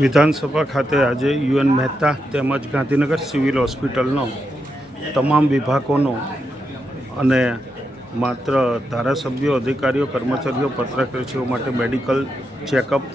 વિધાનસભા ખાતે આજે યુએન મહેતા તેમજ ગાંધીનગર સિવિલ હોસ્પિટલનો તમામ વિભાગોનો અને માત્ર ધારાસભ્યો અધિકારીઓ કર્મચારીઓ પત્રકારીઓ માટે મેડિકલ ચેકઅપ